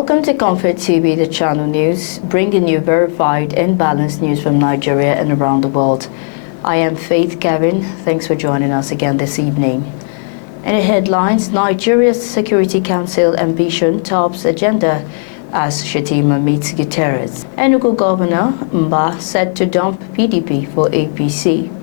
Welcome to Comfort TV, the channel news, bringing you verified and balanced news from Nigeria and around the world. I am Faith Kevin. Thanks for joining us again this evening. In the headlines, Nigeria's Security Council ambition tops agenda as Shettima meets Guterres. Enugu Governor Mba set to dump PDP for APC.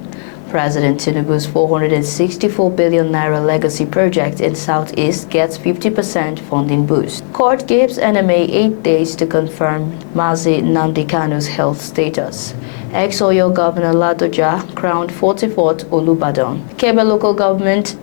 President Tinubu's 464 billion naira legacy project in Southeast gets 50% funding boost. Court gives NMA 8 days to confirm Mazi Nnamdi Kanu's health status. Ex-Oyo Governor Ladoja crowned 44th Olubadan. Kebe local government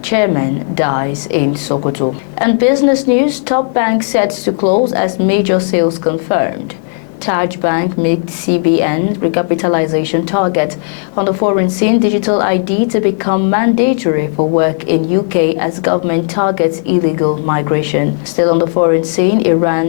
chairman dies in Sokoto. And business news, top bank set to close as major sales confirmed. Taj Bank meets CBN recapitalization target. On the foreign scene, digital ID to become mandatory for work in UK as government targets illegal migration. Still on the foreign scene,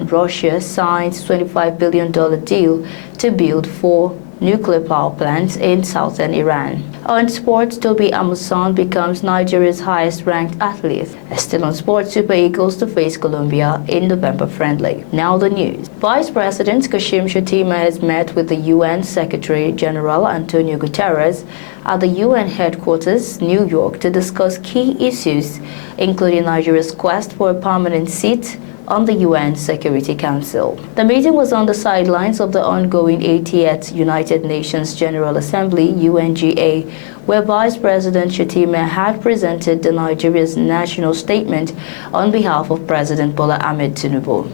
Russia signs $25 billion deal to build 4 nuclear power plants in southern Iran. On sports, Toby Amusan becomes Nigeria's highest-ranked athlete. Still on sports, Super Eagles to face Colombia in November friendly. Now the news. Vice President Kashim Shettima has met with the UN Secretary-General Antonio Guterres at the UN headquarters, New York, to discuss key issues, including Nigeria's quest for a permanent seat on the UN Security Council. The meeting was on the sidelines of the ongoing 80th United Nations General Assembly, UNGA, where Vice President Shettima had presented the Nigeria's national statement on behalf of President Bola Ahmed Tinubu.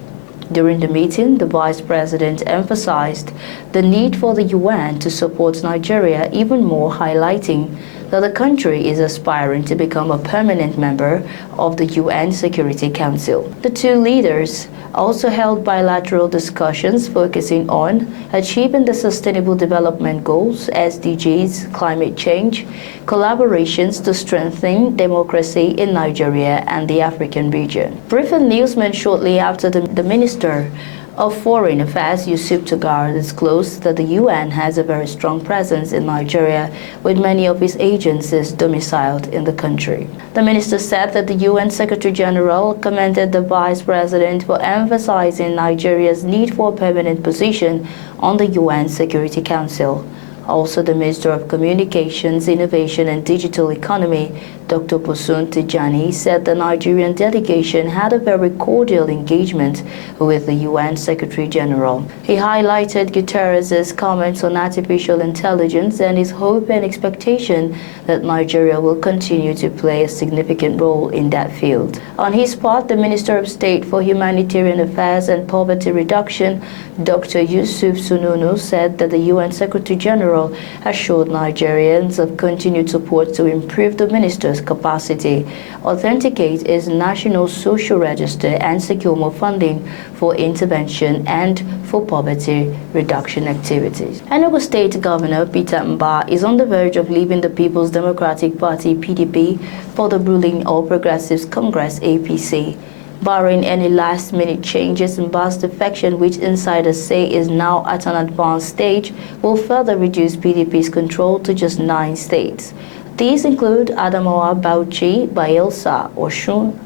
During the meeting, the Vice President emphasized the need for the UN to support Nigeria even more, highlighting that the country is aspiring to become a permanent member of the UN Security Council. The two leaders also held bilateral discussions focusing on achieving the Sustainable Development Goals, SDGs, climate change, collaborations to strengthen democracy in Nigeria and the African region. Briefing newsmen shortly after the Minister of Foreign Affairs, Yusuf Tagar, disclosed that the UN has a very strong presence in Nigeria, with many of its agencies domiciled in the country. The minister said that the UN Secretary-General commended the Vice President for emphasizing Nigeria's need for a permanent position on the UN Security Council. Also, the Minister of Communications, Innovation and Digital Economy, Dr. Bosun Tijani, said the Nigerian delegation had a very cordial engagement with the UN Secretary-General. He highlighted Guterres' comments on artificial intelligence and his hope and expectation that Nigeria will continue to play a significant role in that field. On his part, the Minister of State for Humanitarian Affairs and Poverty Reduction, Dr. Yusuf Sununu, said that the UN Secretary-General assured Nigerians of continued support to improve the minister's capacity, authenticate its national social register, and secure more funding for intervention and for poverty reduction activities. Enugu State Governor Peter Mba is on the verge of leaving the People's Democratic Party (PDP) for the ruling All Progressives Congress (APC). Barring any last-minute changes, Mba's defection, which insiders say is now at an advanced stage, will further reduce PDP's control to just 9 states. These include Adamawa, Bauchi, Bayelsa, Osun,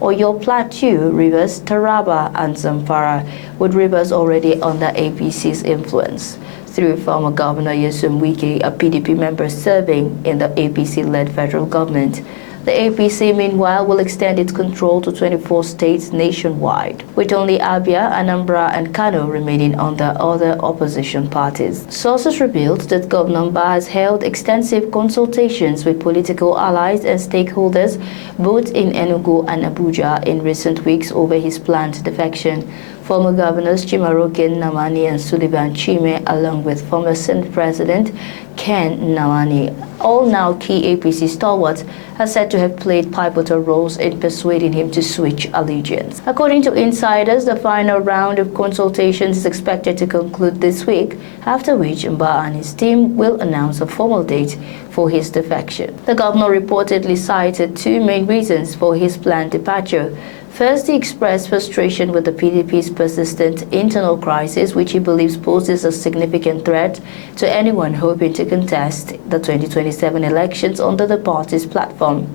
Oyo Plateau, Rivers, Taraba, and Zamfara, with Rivers already under APC's influence. Through former Governor Yesum Wike, a PDP member serving in the APC-led federal government. The APC, meanwhile, will extend its control to 24 states nationwide, with only Abia, Anambra, and Kano remaining under other opposition parties. Sources revealed that Governor Mba has held extensive consultations with political allies and stakeholders, both in Enugu and Abuja, in recent weeks over his planned defection. Former governors Chimaroke Nnamani and Sullivan Chime, along with former Senate President Ken Nnamani, all now key APC stalwarts, are said to have played pivotal roles in persuading him to switch allegiance. According to insiders, the final round of consultations is expected to conclude this week, after which Mba and his team will announce a formal date for his defection. The governor reportedly cited 2 main reasons for his planned departure. First, he expressed frustration with the PDP's persistent internal crisis, which he believes poses a significant threat to anyone hoping to contest the 2027 elections under the party's platform.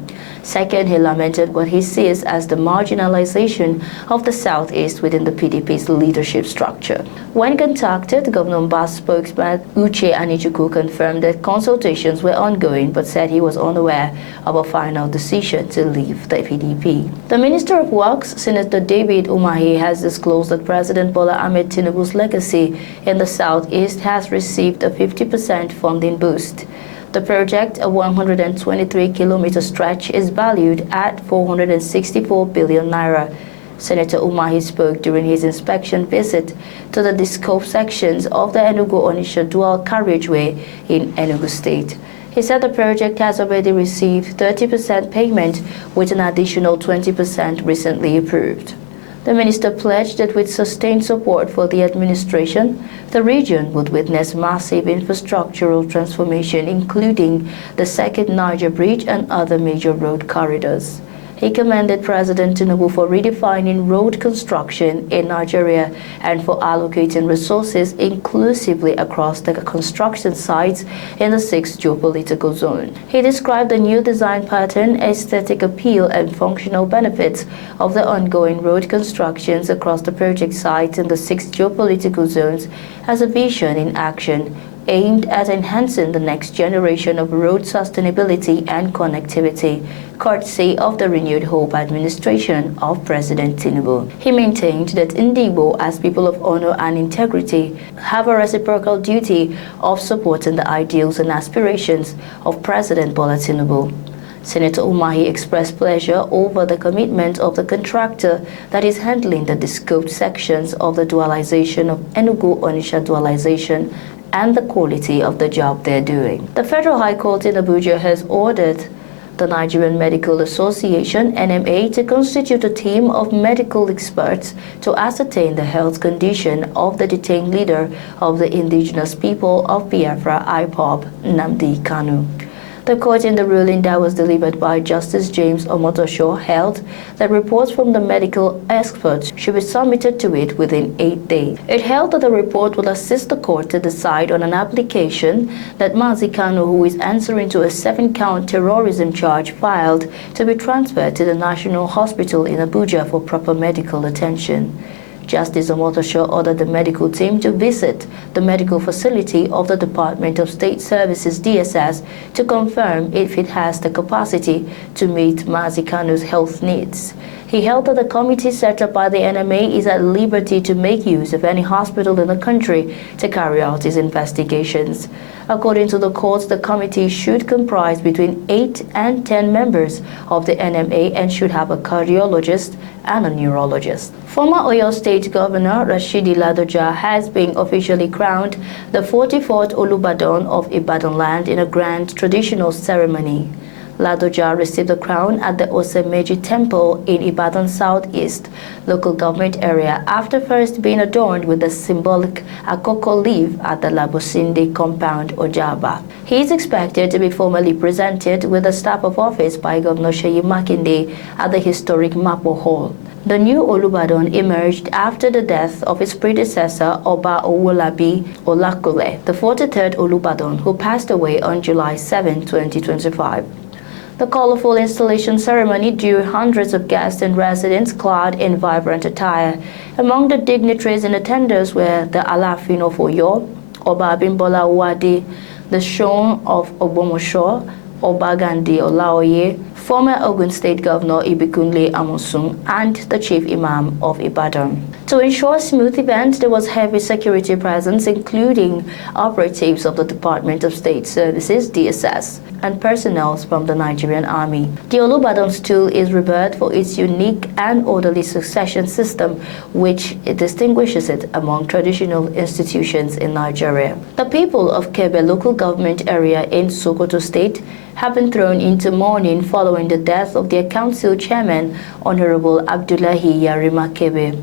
Second, he lamented what he sees as the marginalization of the Southeast within the PDP's leadership structure. When contacted, Governor Mba's spokesman Uche Anichukwu confirmed that consultations were ongoing but said he was unaware of a final decision to leave the PDP. The Minister of Works, Senator David Umahi, has disclosed that President Bola Ahmed Tinubu's legacy in the Southeast has received a 50% funding boost. The project, a 123-kilometer stretch, is valued at 464 billion naira. Senator Umahi spoke during his inspection visit to the descoped sections of the Enugu-Onitsha dual carriageway in Enugu State. He said the project has already received 30% payment with an additional 20% recently approved. The minister pledged that with sustained support for the administration, the region would witness massive infrastructural transformation, including the Second Niger Bridge and other major road corridors. He commended President Tinubu for redefining road construction in Nigeria and for allocating resources inclusively across the construction sites in the 6th geopolitical zone. He described the new design pattern, aesthetic appeal, and functional benefits of the ongoing road constructions across the project sites in the 6 geopolitical zones as a vision in action, aimed at enhancing the next generation of road sustainability and connectivity, courtesy of the renewed hope administration of President Tinubu. He maintained that Ndigbo, as people of honor and integrity, have a reciprocal duty of supporting the ideals and aspirations of President Bola Tinubu. Senator Umahi expressed pleasure over the commitment of the contractor that is handling the descoped sections of the dualization of Enugu-Onitsha dualization and the quality of the job they're doing. The Federal High Court in Abuja has ordered the Nigerian Medical Association, NMA, to constitute a team of medical experts to ascertain the health condition of the detained leader of the indigenous people of Biafra, IPOB, Nnamdi Kanu. The court, in the ruling that was delivered by Justice James Omotosho, held that reports from the medical experts should be submitted to it within 8 days. It held that the report will assist the court to decide on an application that Mazi Kanu, who is answering to a 7-count terrorism charge, filed to be transferred to the National Hospital in Abuja for proper medical attention. Justice Omotosho ordered the medical team to visit the medical facility of the Department of State Services DSS to confirm if it has the capacity to meet Mazi Kanu's health needs. He held that the committee set up by the NMA is at liberty to make use of any hospital in the country to carry out its investigations. According to the court, the committee should comprise between 8 and 10 members of the NMA and should have a cardiologist and a neurologist. Former Oyo State Governor Rashidi Ladoja has been officially crowned the 44th Olubadan of Ibadan land in a grand traditional ceremony. Ladoja received the crown at the Osemeji Temple in Ibadan Southeast local government area after first being adorned with the symbolic Akoko leaf at the Labosinde compound, Ojaba. He is expected to be formally presented with the staff of office by Governor Seyi Makinde at the historic Mapo Hall. The new Olubadan emerged after the death of his predecessor, Oba Owolabi Olakule, the 43rd Olubadan, who passed away on July 7, 2025. The colorful installation ceremony drew hundreds of guests and residents clad in vibrant attire. Among the dignitaries in attendance were the Alafin of Oyo, Oba Abimbola Uwade, the Shon of Ogbomosho, Oba Gandi Olaoye, former Ogun State Governor Ibikunle Amosun, and the Chief Imam of Ibadan. To ensure a smooth event, there was heavy security presence, including operatives of the Department of State Services, DSS, and personnel from the Nigerian Army. The Olubadan stool is revered for its unique and orderly succession system, which distinguishes it among traditional institutions in Nigeria. The people of Kebe local government area in Sokoto State have been thrown into mourning following the death of their council chairman, Honorable Abdullahi Yarima Kebe.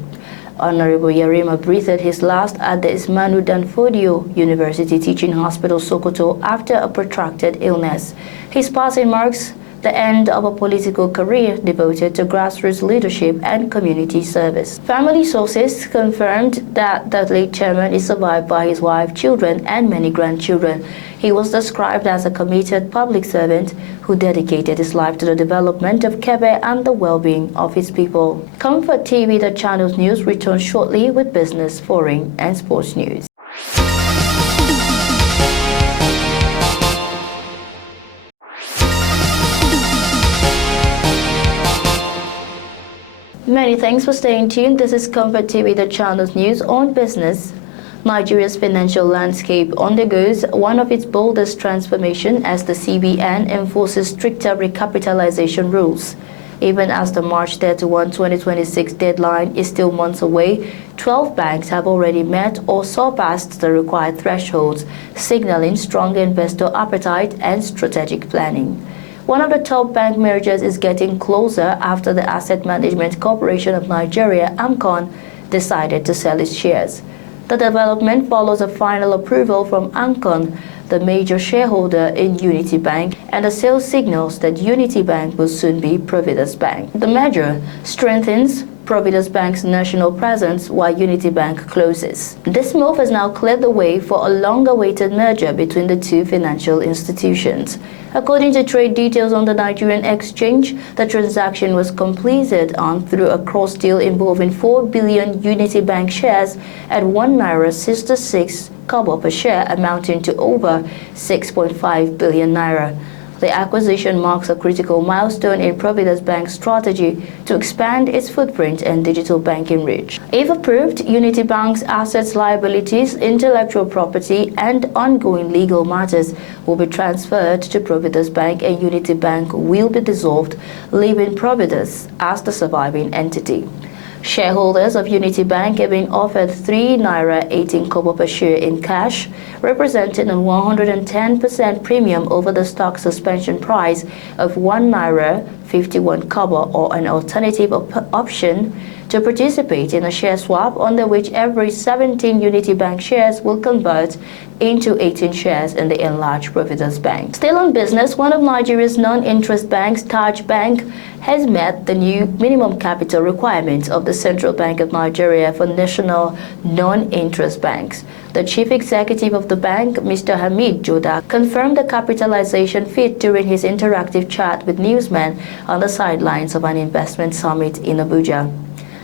Honorable Yarima breathed his last at the Ismanu Danfodio University Teaching Hospital, Sokoto, after a protracted illness. His passing marks the end of a political career devoted to grassroots leadership and community service. Family sources confirmed that the late chairman is survived by his wife, children, and many grandchildren. He was described as a committed public servant who dedicated his life to the development of Kebbi and the well-being of his people. ComfortTV.channel's news returns shortly with business, foreign, and sports news. Many thanks for staying tuned. This is ComfortTV.channel's news on business. Nigeria's financial landscape undergoes one of its boldest transformations as the CBN enforces stricter recapitalization rules. Even as the March 31, 2026 deadline is still months away, 12 banks have already met or surpassed the required thresholds, signaling strong investor appetite and strategic planning. One of the top bank mergers is getting closer after the Asset Management Corporation of Nigeria, AMCON, decided to sell its shares. The development follows a final approval from AMCON, the major shareholder in Unity Bank, and the sale signals that Unity Bank will soon be Providus Bank. The merger strengthens Providus Bank's national presence while Unity Bank closes. This move has now cleared the way for a long-awaited merger between the two financial institutions. According to trade details on the Nigerian exchange, the transaction was completed through a cross-deal involving 4 billion Unity Bank shares at 1 naira 66 kobo per share, amounting to over 6.5 billion naira. The acquisition marks a critical milestone in Providus Bank's strategy to expand its footprint and digital banking reach. If approved, Unity Bank's assets, liabilities, intellectual property, and ongoing legal matters will be transferred to Providus Bank, and Unity Bank will be dissolved, leaving Providus as the surviving entity. Shareholders of Unity Bank have been offered 3 naira 18 kobo per share in cash, representing a 110% premium over the stock suspension price of 1 naira 51 kobo, or an alternative option to participate in a share swap under which every 17 Unity Bank shares will convert into 18 shares in the enlarged Providus Bank. Still on business, one of Nigeria's non-interest banks, Taj Bank, has met the new minimum capital requirements of the Central Bank of Nigeria for national non-interest banks. The chief executive of the bank, Mr. Hamid Joda, confirmed the capitalization feat during his interactive chat with newsmen on the sidelines of an investment summit in Abuja.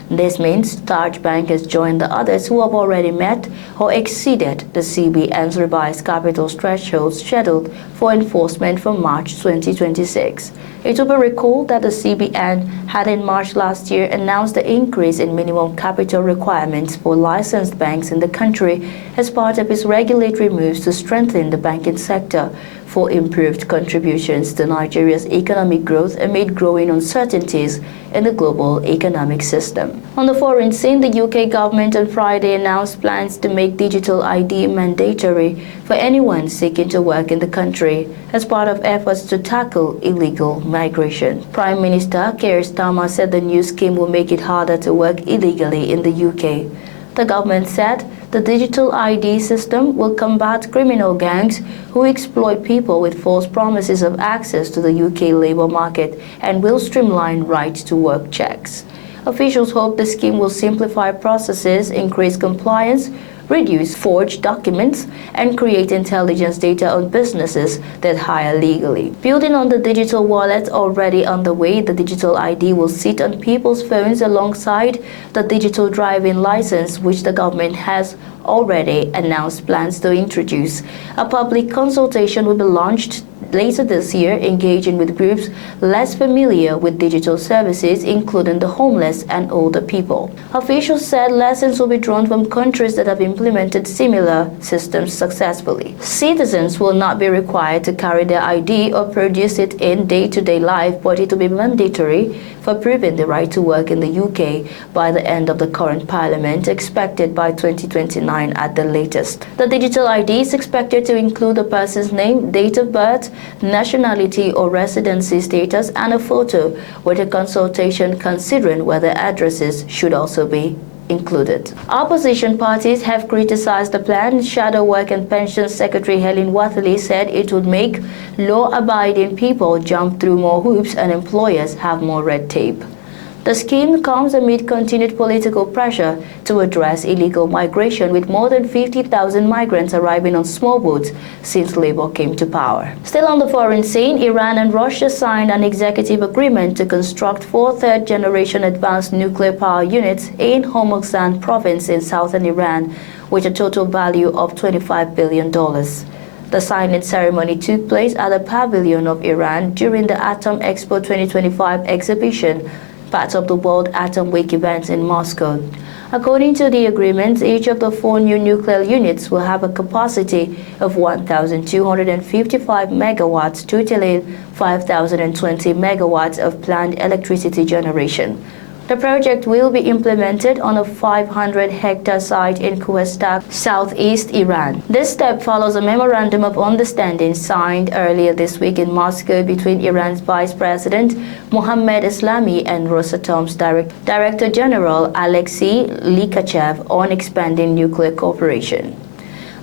This means Taj Bank has joined the others who have already met or exceeded the CBN's revised capital thresholds scheduled for enforcement from March 2026. It will be recalled that the CBN had in March last year announced the increase in minimum capital requirements for licensed banks in the country as part of its regulatory moves to strengthen the banking sector for improved contributions to Nigeria's economic growth amid growing uncertainties in the global economic system. On the foreign scene, the UK government on Friday announced plans to make digital ID mandatory for anyone seeking to work in the country as part of efforts to tackle illegal migration. Prime Minister Keir Starmer said the new scheme will make it harder to work illegally in the UK. The government said the digital ID system will combat criminal gangs who exploit people with false promises of access to the UK labour market and will streamline right-to-work checks. Officials hope the scheme will simplify processes, increase compliance, reduce forged documents, and create intelligence data on businesses that hire legally. Building on the digital wallet already underway, the digital ID will sit on people's phones alongside the digital driving license, which the government has already announced plans to introduce. A public consultation will be launched later this year, engaging with groups less familiar with digital services, including the homeless and older people. Officials said lessons will be drawn from countries that have implemented similar systems successfully. Citizens will not be required to carry their ID or produce it in day-to-day life, but it will be mandatory for proving the right to work in the UK by the end of the current parliament, expected by 2029 at the latest. The digital ID is expected to include a person's name, date of birth, nationality or residency status, and a photo, with a consultation considering whether addresses should also be included. Opposition parties have criticized the plan. Shadow Work and Pensions Secretary Helen Watherley said it would make law-abiding people jump through more hoops and employers have more red tape. The scheme comes amid continued political pressure to address illegal migration, with more than 50,000 migrants arriving on small boats since Labour came to power. Still on the foreign scene, Iran and Russia signed an executive agreement to construct 4 third-generation advanced nuclear power units in Hormozgan province in southern Iran, with a total value of $25 billion. The signing ceremony took place at the Pavilion of Iran during the Atom Expo 2025 exhibition, part of the World Atom Week event in Moscow. According to the agreement, each of the 4 new nuclear units will have a capacity of 1,255 megawatts, totaling 5,020 megawatts of planned electricity generation. The project will be implemented on a 500-hectare site in Kuwestak, southeast Iran. This step follows a memorandum of understanding signed earlier this week in Moscow between Iran's Vice President Mohammad Eslami and Rosatom's Director General Alexei Likachev on expanding nuclear cooperation.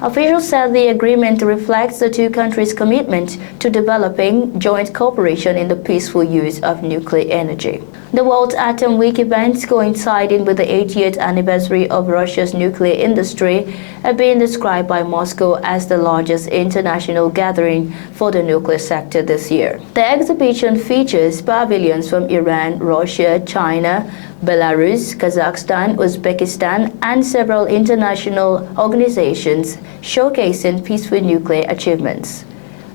Officials said the agreement reflects the 2 countries' commitment to developing joint cooperation in the peaceful use of nuclear energy. The World Atom Week events, coinciding with the 80th anniversary of Russia's nuclear industry, are being described by Moscow as the largest international gathering for the nuclear sector this year. The exhibition features pavilions from Iran, Russia, China, Belarus, Kazakhstan, Uzbekistan, and several international organizations showcasing peaceful nuclear achievements.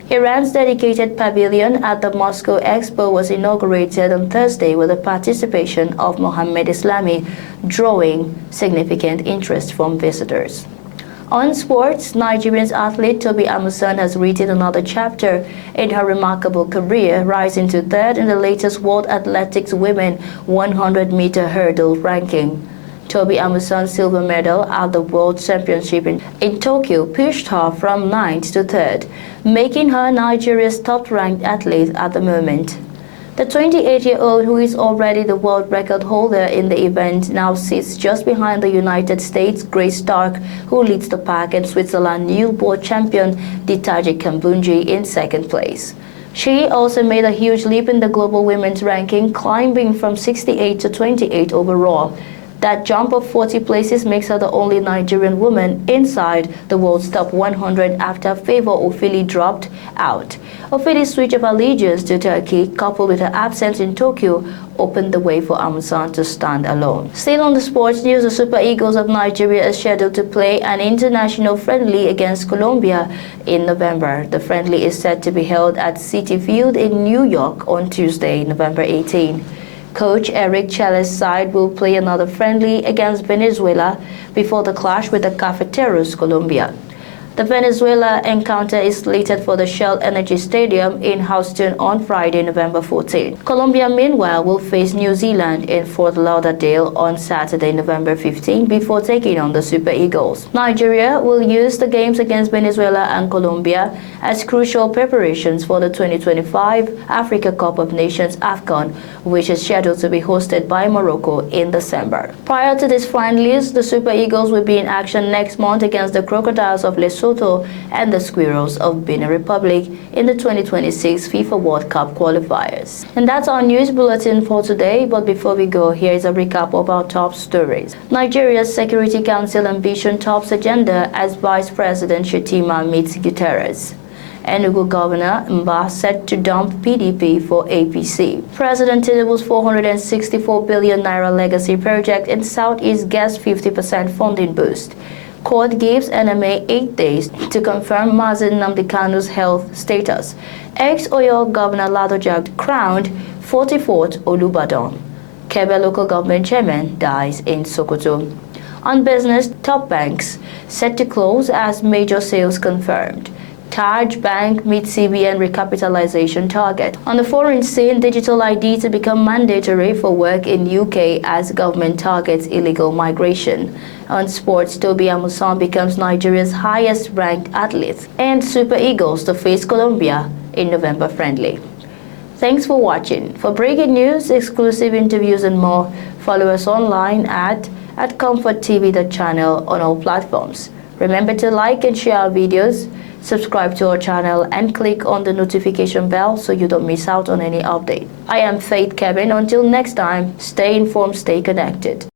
Iran's dedicated pavilion at the Moscow Expo was inaugurated on Thursday with the participation of Mohammad Eslami, drawing significant interest from visitors. On sports, Nigerian athlete Tobi Amusan has written another chapter in her remarkable career, rising to 3rd in the latest World Athletics Women 100-meter hurdle ranking. Tobi Amusan's silver medal at the World Championship in Tokyo pushed her from 9th to 3rd, making her Nigeria's top-ranked athlete at the moment. The 28-year-old, who is already the world record holder in the event, now sits just behind the United States' Grace Stark, who leads the pack, and Switzerland's new world champion Ditajik Kambunji in 2nd place. She also made a huge leap in the global women's ranking, climbing from 68 to 28 overall. That jump of 40 places makes her the only Nigerian woman inside the world's top 100 after Favor Ofili dropped out. Ofili's switch of allegiance to Turkey, coupled with her absence in Tokyo, opened the way for Amusan to stand alone. Still on the sports news, the Super Eagles of Nigeria is scheduled to play an international friendly against Colombia in November. The friendly is set to be held at Citi Field in New York on Tuesday, November 18. Coach Eric Chele's side will play another friendly against Venezuela before the clash with the Cafeteros, Colombia. The Venezuela encounter is slated for the Shell Energy Stadium in Houston on Friday, November 14. Colombia, meanwhile, will face New Zealand in Fort Lauderdale on Saturday, November 15, before taking on the Super Eagles. Nigeria will use the games against Venezuela and Colombia as crucial preparations for the 2025 Africa Cup of Nations AFCON, which is scheduled to be hosted by Morocco in December. Prior to these friendlies, the Super Eagles will be in action next month against the Crocodiles of Lesotho and the Squirrels of Benin Republic in the 2026 FIFA World Cup qualifiers. And that's our news bulletin for today, but before we go, here is a recap of our top stories. Nigeria's Security Council ambition tops agenda as Vice President Shettima meets Guterres. Enugu Governor Mba set to dump PDP for APC. President Tinubu's 464 billion naira legacy project in Southeast gets 50% funding boost. Court gives NMA 8 days to confirm Mazi Nnamdi Kanu's health status. Ex-Oyo Governor Ladoja crowned 44th Olubadan. Kebe local government chairman dies in Sokoto. On business, top banks set to close as major sales confirmed. Taj Bank meets CBN recapitalization target. On the foreign scene, digital ID to become mandatory for work in UK as government targets illegal migration. On sports, Tobi Amusan becomes Nigeria's highest-ranked athlete, and Super Eagles to face Colombia in November friendly. Thanks for watching. For breaking news, exclusive interviews, and more, follow us online at ComfortTV.channel on all platforms. Remember to like and share our videos, Subscribe to our channel and click on the notification bell so you don't miss out on any update. I am Faith Kevin. Until next time, stay informed, stay connected.